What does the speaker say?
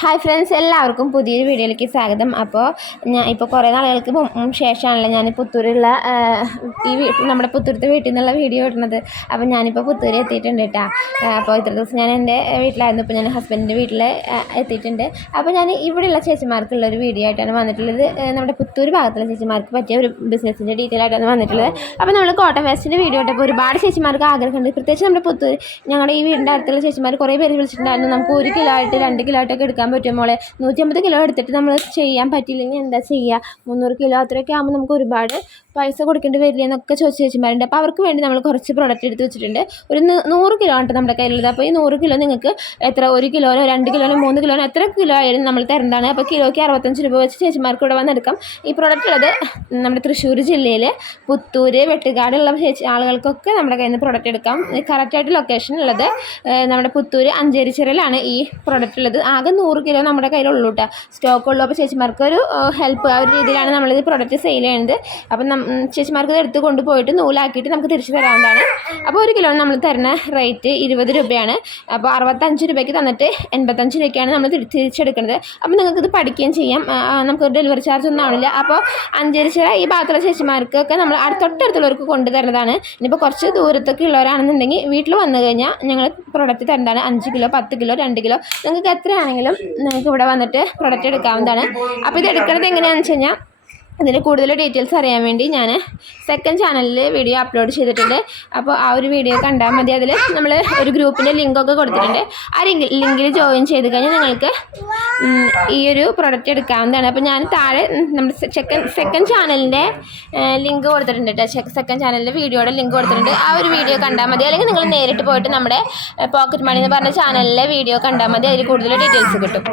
Hi friends എല്ലാവർക്കും പുതിയൊരു വീഡിയോയിലേക്ക് സ്വാഗതം. അപ്പോൾ ഞാൻ ഇപ്പോൾ കുറേ നാളുകൾക്ക് ശേഷമാണല്ലോ ഞാൻ പുത്തൂരുള്ള ഈ നമ്മുടെ പുത്തൂരത്തെ വീട്ടിൽ നിന്നുള്ള വീഡിയോ ഇടുന്നത്. അപ്പോൾ ഞാനിപ്പോൾ പുത്തൂർ എത്തിയിട്ടുണ്ട് കേട്ടോ അപ്പോൾ ഇത്ര ദിവസം ഞാൻ എന്റെ വീട്ടിലായിരുന്നു. ഇപ്പോൾ ഞാൻ ഹസ്ബൻഡിന്റെ വീട്ടിൽ എത്തിയിട്ടുണ്ട്. അപ്പോൾ ഞാൻ ഇവിടെയുള്ള ചേച്ചിമാർക്കുള്ള ഒരു വീഡിയോ ആയിട്ടാണ് വന്നിട്ടുള്ളത്. നമ്മുടെ പുത്തൂർ ഭാഗത്തുള്ള ചേച്ചിമാർക്ക് പറ്റിയ ഒരു ബിസിനസ്സിന്റെ ഡീറ്റെയിൽ ആയിട്ടാണ് വന്നിട്ടുള്ളത്. അപ്പോൾ നമ്മൾ കോട്ടൺ വേസ്റ്റിന്റെ വീഡിയോ ഇട്ടപ്പോൾ ഒരുപാട് ചേച്ചിമാർക്ക് ആഗ്രഹമുണ്ട്. പ്രത്യേകിച്ച് നമ്മുടെ പുത്തൂർ ഞങ്ങളുടെ ഈ വീടിന്റെ അടുത്തുള്ള ചേച്ചിമാർ കുറേ പേര് വിളിച്ചിട്ടുണ്ടായിരുന്നു. നമുക്ക് ഒരു കിലോ ആയിട്ട് രണ്ട് കിലോ ആയിട്ടൊക്കെ എടുക്കാൻ പറ്റും മോളെ. നൂറ്റമ്പത് കിലോ എടുത്തിട്ട് നമ്മൾ ചെയ്യാൻ പറ്റിയില്ലെങ്കിൽ എന്താ ചെയ്യുക മുന്നൂറ് കിലോ അത്രയൊക്കെ ആകുമ്പോൾ നമുക്ക് ഒരുപാട് പൈസ കൊടുക്കേണ്ടി വരില്ല എന്നൊക്കെ ചോദിച്ച ചേച്ചിമാരുണ്ട്. അപ്പോൾ അവർക്ക് വേണ്ടി നമ്മൾ കുറച്ച് പ്രോഡക്റ്റ് എടുത്ത് വെച്ചിട്ടുണ്ട്. ഒരു നൂറ് കിലോ ആണ് നമ്മുടെ കയ്യിലുള്ളത്. അപ്പോൾ ഈ നൂറ് കിലോ നിങ്ങൾക്ക് എത്ര ഒരു കിലോനോ രണ്ട് കിലോനോ മൂന്ന് കിലോനോ എത്ര കിലോ ആയാലും നമ്മൾ തരേണ്ടതാണ്. അപ്പോൾ കിലോയ്ക്ക് അറുപത്തഞ്ച് രൂപ വെച്ച് ചേച്ചിമാർക്ക് ഇവിടെ വന്നെടുക്കാം ഈ പ്രോഡക്റ്റ് ഉള്ളത് നമ്മുടെ തൃശ്ശൂർ ജില്ലയിൽ പുത്തൂര് വെട്ടുകാടുള്ള ചേച്ചി ആളുകൾക്കൊക്കെ നമ്മുടെ കയ്യിൽ നിന്ന് പ്രോഡക്റ്റ് എടുക്കാം കറക്റ്റായിട്ട് ലൊക്കേഷൻ ഉള്ളത് നമ്മുടെ പുത്തൂര് അഞ്ചേരിച്ചിറയിലാണ് ഈ പ്രോഡക്റ്റ് ഉള്ളത്. ആകെ നൂറ് കിലോ നമ്മുടെ കയ്യിലുള്ളൂ കേട്ടോ സ്റ്റോക്ക് ഉള്ളൂ അപ്പോൾ ചേച്ചിമാർക്ക് ഒരു ഹെൽപ്പ് ആ ഒരു രീതിയിലാണ് നമ്മളിത് പ്രൊഡക്റ്റ് സെയിൽ ചെയ്യുന്നത് അപ്പം ചേച്ചിമാർക്ക് ഇത് എടുത്ത് കൊണ്ടുപോയിട്ട് നൂലാക്കിയിട്ട് നമുക്ക് തിരിച്ചു തരാവുന്നതാണ് അപ്പോൾ ഒരു കിലോ നമ്മൾ തരുന്ന റേറ്റ് ഇരുപത് രൂപയാണ്. അപ്പോൾ അറുപത്തഞ്ച് രൂപയ്ക്ക് തന്നിട്ട് എൺപത്തഞ്ച് രൂപയ്ക്കാണ് നമ്മൾ തിരി- തിരിച്ചെടുക്കുന്നത് അപ്പോൾ നിങ്ങൾക്ക് ഇത് പഠിക്കുകയും ചെയ്യാം. നമുക്ക് ഡെലിവറി ചാർജ് ഒന്നും ആവില്ല അപ്പോൾ അഞ്ചരിച്ചിറ ഈ ഭാഗത്തുള്ള ചേച്ചിമാർക്കൊക്കെ നമ്മൾ കൊണ്ടു കൊണ്ടുതരുന്നതാണ് ഇനിയിപ്പോൾ കുറച്ച് ദൂരത്തൊക്കെ ഉള്ളവരാണെന്നുണ്ടെങ്കിൽ വീട്ടിൽ വന്നു കഴിഞ്ഞാൽ ഞങ്ങൾ പ്രൊഡക്റ്റ് തരുന്നതാണ് അഞ്ച് കിലോ പത്ത് കിലോ രണ്ട് കിലോ. നിങ്ങൾക്ക് എത്രയാണെങ്കിലും നിങ്ങൾക്ക് ഇവിടെ വന്നിട്ട് പ്രൊഡക്റ്റ് എടുക്കാവുന്നതാണ്. അപ്പോൾ ഇത് എടുക്കുന്നത് എങ്ങനെയാണെന്ന് വെച്ച് കഴിഞ്ഞാൽ ഇതിന്റെ കൂടുതൽ ഡീറ്റെയിൽസ് അറിയാൻ വേണ്ടി ഞാൻ സെക്കൻഡ് ചാനലിൽ വീഡിയോ അപ്ലോഡ് ചെയ്തിട്ടുണ്ട്. അപ്പോൾ ആ ഒരു വീഡിയോ കണ്ടാൽ മതി. അതിൽ നമ്മൾ ഒരു ഗ്രൂപ്പിന്റെ ലിങ്കൊക്കെ കൊടുത്തിട്ടുണ്ട്. ആ ലിങ്ക് ലിങ്കിൽ ജോയിൻ ചെയ്ത് കഴിഞ്ഞാൽ നിങ്ങൾക്ക് ഈ ഒരു പ്രൊഡക്റ്റ് എടുക്കാവുന്നതാണ്. അപ്പോൾ ഞാൻ താഴെ നമ്മുടെ സെക്കൻഡ് സെക്കൻഡ് ചാനലിന്റെ ലിങ്ക് കൊടുത്തിട്ടുണ്ട് കേട്ടോ സെക്കൻഡ് ചാനലിന്റെ വീഡിയോയുടെ ലിങ്ക് കൊടുത്തിട്ടുണ്ട്. ആ ഒരു വീഡിയോ കണ്ടാൽ മതി. അല്ലെങ്കിൽ നിങ്ങൾ നേരിട്ട് പോയിട്ട് നമ്മുടെ പോക്കറ്റ് മണി എന്ന് പറഞ്ഞ ചാനലിലെ വീഡിയോ കണ്ടാൽ മതി. അതിൽ കൂടുതൽ ഡീറ്റെയിൽസ് കിട്ടും.